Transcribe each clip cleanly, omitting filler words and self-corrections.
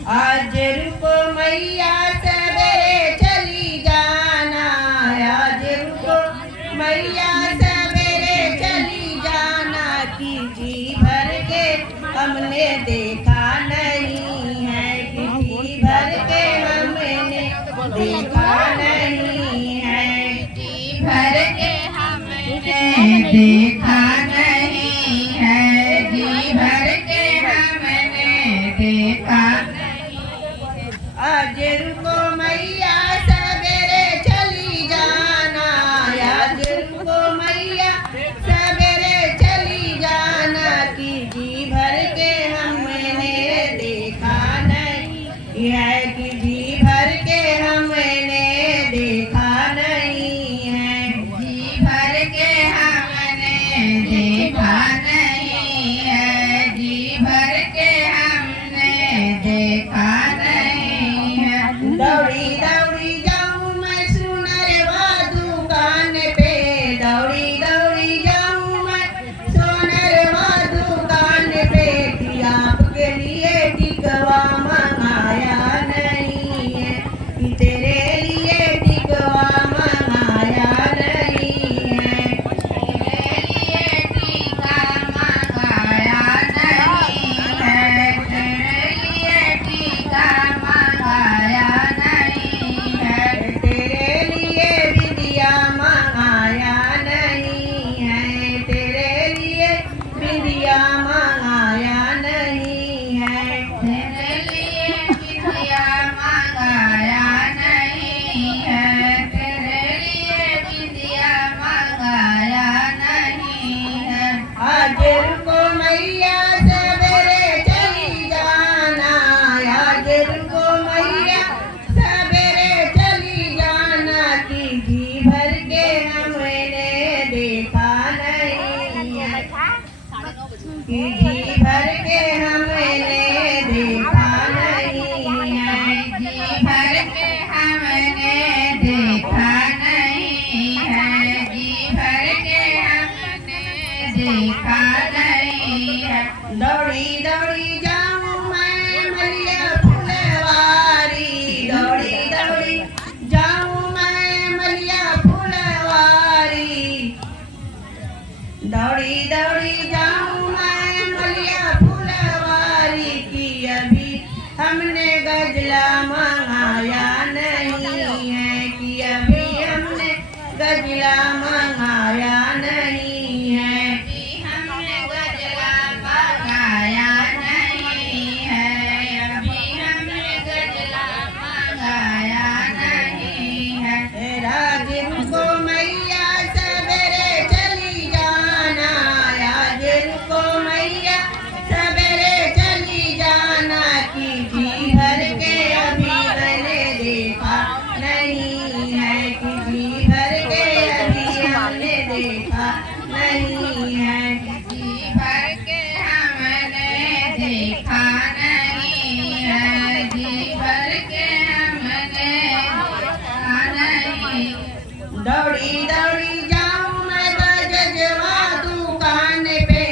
आज रुको मैया सवेरे चली जाना, आज रुको मैया सवेरे चली जाना, कि जी भर के हमने देखा नहीं है, कि जी भर के हमने देखा नहीं है, जी भर के हमने देखा नहीं है, जी भर के हमने देखा नहीं है। आज रुको मैया सवेरे चली जाना, आज रुको मैया सवेरे चली जाना, कि जी भर के हमने देखा नहीं है, कि जी भर के हमने देखा नहीं है, जी भर के हमने देखा नहीं है, जी भर के हमने देखा नहीं है। दौड़ी दौड़ी जाऊं मैं सुनरवा दुकान पे, दौड़ी दौड़ी जाऊं मैं सुनरवा दुकान पे, कि आपके लिए टिकवा मंगाया नहीं है, कि तेरे लिए टिकवा मंगाया नहीं है, तेरे लिए टीका मंगाया नहीं है, तेरे लिए टीका मंगाया नहीं है। तेरे लिए बिंदिया मंगाया नहीं है, तेरे लिए बिंदिया मंगाया नहीं है, तेरे लिए बिंदिया मंगाया नहीं है, तेरे लिए बिंदिया मंगाया नहीं है। आज रुको मैया सवेरे चली जाना, आज रुको मैया सवेरे चली जाना, कि जी भर के हमने देखा नहीं है, कि जी भर के हमने देखा नहीं है, जी भर के हमने देखा नहीं है, जी भर के हमने देखा नहीं है। दौड़ी दौड़ी जाऊं मैं मलिया फुलवारी, दौड़ी दौड़ी जाऊं मैं मलिया फुलवारी, दौड़ी दौड़ी जाऊं मैं मलिया फुलवारी, कि अभी हमने गजला मंगाया नहीं है, कि अभी हमने गजला मंगाया नहीं है, अभी हमने गजला मंगाया नहीं है, अभी हमने गजला मंगाया नहीं है। राज रुको मैया सवेरे चली जाना, आज रुको मैया सवेरे चली जाना, कि जी भर के अभी मैंने देखा नहीं है, कि जी भर के अभी हमने देखा नहीं है, जी भर के हमने देखा नहीं है, जी भर के हमने देखा नहीं। दौड़ी दौड़ी जाऊं मैं बजजवा दुकान पे,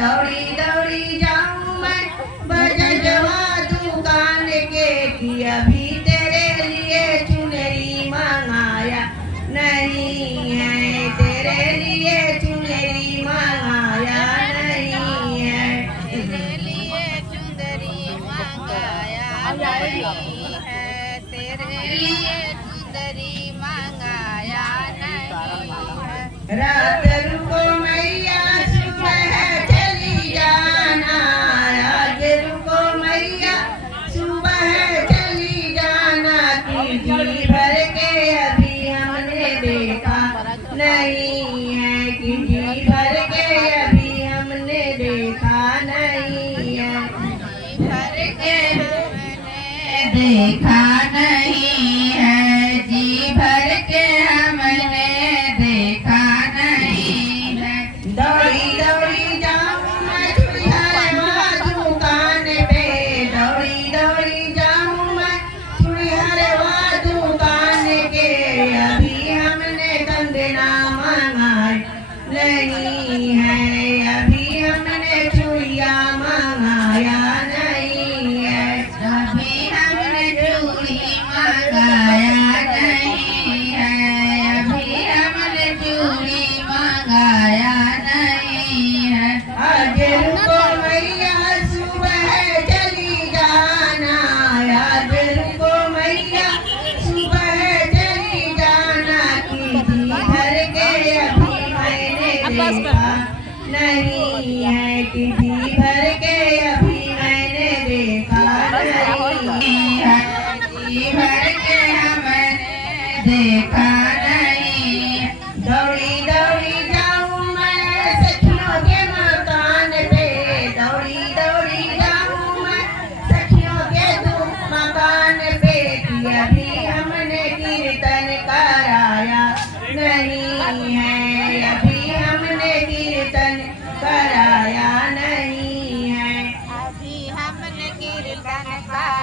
दौड़ी दौड़ी जाऊं मैं बजजवा दुकान के, कि अभी तेरे लिए चुनरी मंगाया नहीं है, तेरे लिए चुनरी मंगाया नहीं है, तेरे लिए चुंदरी मंगाया नहीं है, तेरे लिए चुंदरी मंगाया नहीं है। रात रुको मैया सुबह चली जाना, आज रुको मैया सुबह चली जाना, कि जी भर के अभी हमने देखा नहीं है, कि जी भर के अभी हमने देखा नहीं है, भर के हमने देखा नहीं है, जी भर के हमने देखा नहीं है। दौड़ी दौड़ी जाऊं मैं चुड़ियारवा दुकान पे, दौड़ी दौड़ी जाऊं मैं चुड़ियारवा दुकान के, अभी हमने कंगना मंगाए नहीं है, अभी हमने चूड़िया मंगाया नहीं है, अभी कीर्तन का